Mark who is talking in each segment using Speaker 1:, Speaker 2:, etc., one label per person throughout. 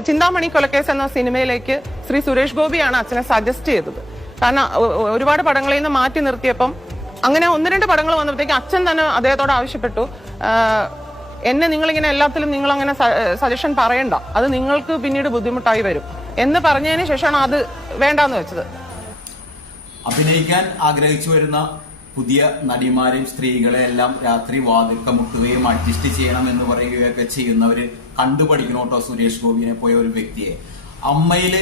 Speaker 1: ചിന്താമണി കൊലക്കേസ് എന്ന സിനിമയിലേക്ക് ശ്രീ സുരേഷ് ഗോപിയാണ് അച്ഛനെ സജസ്റ്റ് ചെയ്തത്. കാരണം ഒരുപാട് പടങ്ങളിൽ നിന്ന് മാറ്റി നിർത്തിയപ്പം അങ്ങനെ ഒന്ന് രണ്ട് പടങ്ങൾ വന്നപ്പോഴത്തേക്ക് അച്ഛൻ തന്നെ അദ്ദേഹത്തോട് ആവശ്യപ്പെട്ടു. എന്നെ നിങ്ങളിങ്ങനെ എല്ലാത്തിലും നിങ്ങൾ അങ്ങനെ സജഷൻ പറയണ്ട. അത് നിങ്ങൾക്ക് പിന്നീട് ബുദ്ധിമുട്ടായി വരും. എന്ന് പറഞ്ഞതിന് ശേഷമാണ് അത് വേണ്ടാന്ന് വെച്ചത്.
Speaker 2: അഭിനയിക്കാൻ ആഗ്രഹിച്ചു വരുന്ന പുതിയ നടിമാരെയും സ്ത്രീകളെ എല്ലാം രാത്രി വാതിൽക്ക മുട്ടുകയും അഡ്ജസ്റ്റ് ചെയ്യണം എന്ന് പറയുകയൊക്കെ ചെയ്യുന്നവര് കണ്ടുപഠിക്കണം കേട്ടോ സുരേഷ് ഗോപിനെ പോയ ഒരു വ്യക്തിയെ. അമ്മയിൽ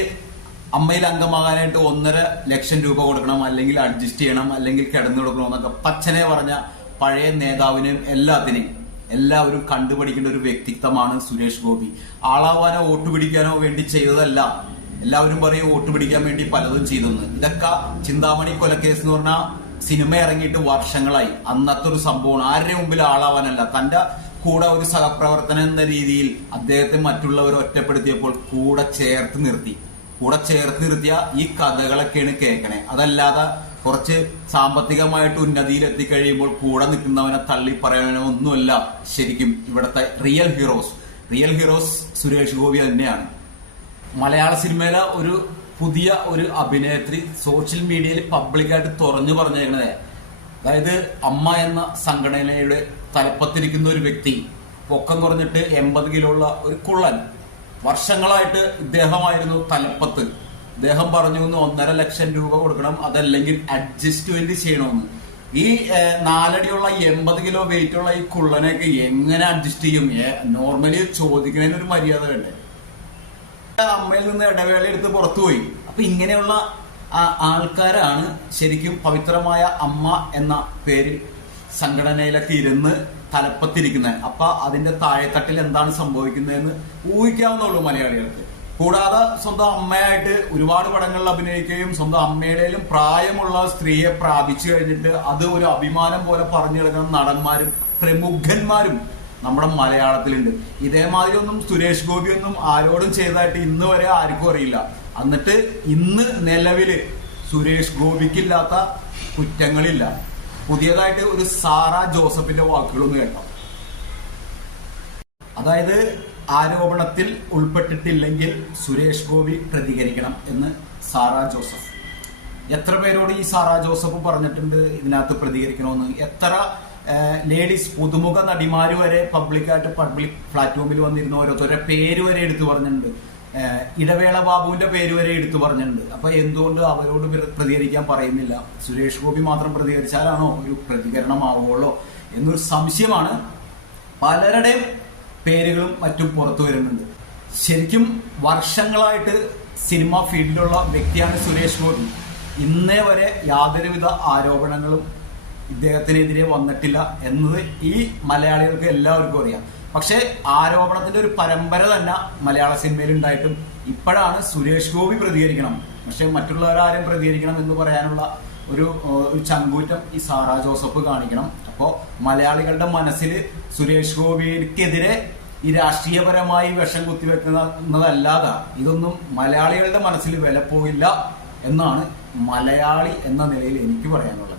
Speaker 2: അമ്മയിൽ അംഗമാകാനായിട്ട് ഒന്നര ലക്ഷം രൂപ കൊടുക്കണം അല്ലെങ്കിൽ അഡ്ജസ്റ്റ് ചെയ്യണം അല്ലെങ്കിൽ കിടന്നു കൊടുക്കണം എന്നൊക്കെ പച്ചനെ പറഞ്ഞ പഴയ നേതാവിനെയും എല്ലാത്തിനെയും എല്ലാവരും കണ്ടുപഠിക്കേണ്ട ഒരു വ്യക്തിത്വമാണ് സുരേഷ് ഗോപി. ആളാവാനോ വോട്ട് പിടിക്കാനോ വേണ്ടി ചെയ്തതല്ല. എല്ലാവരും പറയും വോട്ട് പിടിക്കാൻ വേണ്ടി പലതും ചെയ്തെന്ന്. ഇതൊക്കെ ചിന്താമണി കൊലക്കേസ് എന്ന് പറഞ്ഞാൽ സിനിമ ഇറങ്ങിയിട്ട് വർഷങ്ങളായി. അന്നത്തെ ഒരു സംഭവമാണ്. ആരുടെ മുമ്പിൽ ആളാവാനല്ല. തന്റെ കൂടെ ഒരു സഹപ്രവർത്തനം എന്ന രീതിയിൽ അദ്ദേഹത്തെ മറ്റുള്ളവർ ഒറ്റപ്പെടുത്തിയപ്പോൾ കൂടെ ചേർത്ത് നിർത്തി. കൂടെ ചേർത്ത് നിർത്തിയ ഈ കഥകളൊക്കെയാണ് കേൾക്കണേ. അതല്ലാതെ കുറച്ച് സാമ്പത്തികമായിട്ട് ഉന്നതിയിൽ എത്തിക്കഴിയുമ്പോൾ കൂടെ നിൽക്കുന്നവനെ തള്ളി പറയാനോ ഒന്നുമല്ല ശരിക്കും ഇവിടുത്തെ real heroes real heroes Suresh Gopi തന്നെയാണ്. മലയാള സിനിമയിലെ ഒരു പുതിയ ഒരു അഭിനേത്രി സോഷ്യൽ മീഡിയയിൽ പബ്ലിക്കായിട്ട് തുറഞ്ഞു പറഞ്ഞേക്കണത്. അതായത് അമ്മ എന്ന സംഘടനയുടെ തലപ്പത്തിരിക്കുന്ന ഒരു വ്യക്തി പൊക്കം കുറഞ്ഞിട്ട് എൺപത് കിലോ ഉള്ള ഒരു കുള്ളൻ. വർഷങ്ങളായിട്ട് ഇദ്ദേഹമായിരുന്നു തലപ്പത്ത്. ഇദ്ദേഹം പറഞ്ഞു "ഇന്ന് ഒന്നര ലക്ഷം രൂപ കൊടുക്കണം അതല്ലെങ്കിൽ അഡ്ജസ്റ്റ്മെന്റ് ചെയ്യണമെന്ന്. ഈ നാലടിയുള്ള എൺപത് കിലോ വെയിറ്റ് ഉള്ള ഈ കുള്ളനെയൊക്കെ എങ്ങനെ അഡ്ജസ്റ്റ് ചെയ്യും? നോർമലി ചോദിക്കുന്നതിന് ഒരു മര്യാദ വേണ്ടേ? അമ്മയിൽ നിന്ന് ഇടവേള എടുത്ത് പുറത്തുപോയി അപ്പൊ ഇങ്ങനെയുള്ള ആൾക്കാരാണ് ശരിക്കും പവിത്രമായ അമ്മ എന്ന പേരിൽ സംഘടനയിലൊക്കെ ഇരുന്ന് തലപ്പത്തിരിക്കുന്നത്. അപ്പൊ അതിന്റെ താഴെത്തട്ടിൽ എന്താണ് സംഭവിക്കുന്നതെന്ന് ഊഹിക്കാവുന്നുള്ളൂ മലയാളികൾക്ക്. കൂടാതെ സ്വന്തം അമ്മയായിട്ട് ഒരുപാട് പടങ്ങളിൽ അഭിനയിക്കുകയും സ്വന്തം അമ്മയുടെയും പ്രായമുള്ള സ്ത്രീയെ പ്രാപിച്ചു കഴിഞ്ഞിട്ട് അത് ഒരു അഭിമാനം പോലെ പറഞ്ഞു കിടക്കുന്ന നടന്മാരും പ്രമുഖന്മാരും നമ്മുടെ മലയാളത്തിലുണ്ട്. ഇതേമാതിരി ഒന്നും സുരേഷ് ഗോപി ഒന്നും ആരോടും ചെയ്തതായിട്ട് ഇന്ന് വരെ ആർക്കും അറിയില്ല. എന്നിട്ട് ഇന്ന് നിലവിൽ സുരേഷ് ഗോപിക്കില്ലാത്ത കുറ്റങ്ങളില്ല. പുതിയതായിട്ട് ഒരു സാറ ജോസഫിന്റെ വാക്കുകളൊന്ന് കേട്ടോ അതായത് ആരോപണത്തിൽ ഉൾപ്പെട്ടിട്ടില്ലെങ്കിൽ സുരേഷ് ഗോപി പ്രതികരിക്കണം എന്ന് സാറ ജോസഫ്. എത്ര പേരോട് ഈ സാറ ജോസഫ് പറഞ്ഞിട്ടുണ്ട് ഇതിനകത്ത് പ്രതികരിക്കണമെന്ന്? എത്ര ലേഡീസ് പുതുമുഖ നടിമാര് വരെ പബ്ലിക്കായിട്ട് പബ്ലിക് പ്ലാറ്റ്ഫോമിൽ വന്നിരുന്ന ഓരോരുത്തരുടെ പേര് വരെ എടുത്തു പറഞ്ഞിട്ടുണ്ട്. ഇടവേള ബാബുവിന്റെ പേര് വരെ എടുത്തു പറഞ്ഞിട്ടുണ്ട്. അപ്പൊ എന്തുകൊണ്ട് അവരോട് പ്ര- പ്രതികരിക്കാൻ പറയുന്നില്ല? സുരേഷ് ഗോപി മാത്രം പ്രതികരിച്ചാലാണോ ഒരു പ്രതികരണമാവുകയുള്ളോ എന്നൊരു സംശയമാണ് പലരുടെയും പേരുകളും മറ്റും പുറത്തു വരുന്നുണ്ട്. ശരിക്കും വർഷങ്ങളായിട്ട് സിനിമാ ഫീൽഡിലുള്ള വ്യക്തിയാണ് സുരേഷ് ഗോപി. ഇന്നേ വരെ യാതൊരുവിധ ആരോപണങ്ങളും ഇദ്ദേഹത്തിനെതിരെ വന്നിട്ടില്ല എന്നത് ഈ മലയാളികൾക്ക് എല്ലാവർക്കും അറിയാം. പക്ഷേ ആരോപണത്തിന്റെ ഒരു പരമ്പര തന്നെ മലയാള സിനിമയിൽ ഉണ്ടായിട്ടും ഇപ്പോഴാണ് സുരേഷ് ഗോപി പ്രതികരിക്കണം. പക്ഷെ മറ്റുള്ളവരാരും പ്രതികരിക്കണം എന്ന് പറയാനുള്ള ഒരു ഒരു ചങ്കൂറ്റം ഈ സാറാ ജോസഫ് കാണിക്കണം. അപ്പോ മലയാളികളുടെ മനസ്സിൽ സുരേഷ് ഗോപിക്കെതിരെ ഈ രാഷ്ട്രീയപരമായി വിഷം കുത്തിവെക്കുന്നതല്ലാതെ ഇതൊന്നും മലയാളികളുടെ മനസ്സിൽ വില പോയില്ല എന്നാണ് മലയാളി എന്ന നിലയിൽ എനിക്ക് പറയാനുള്ളത്.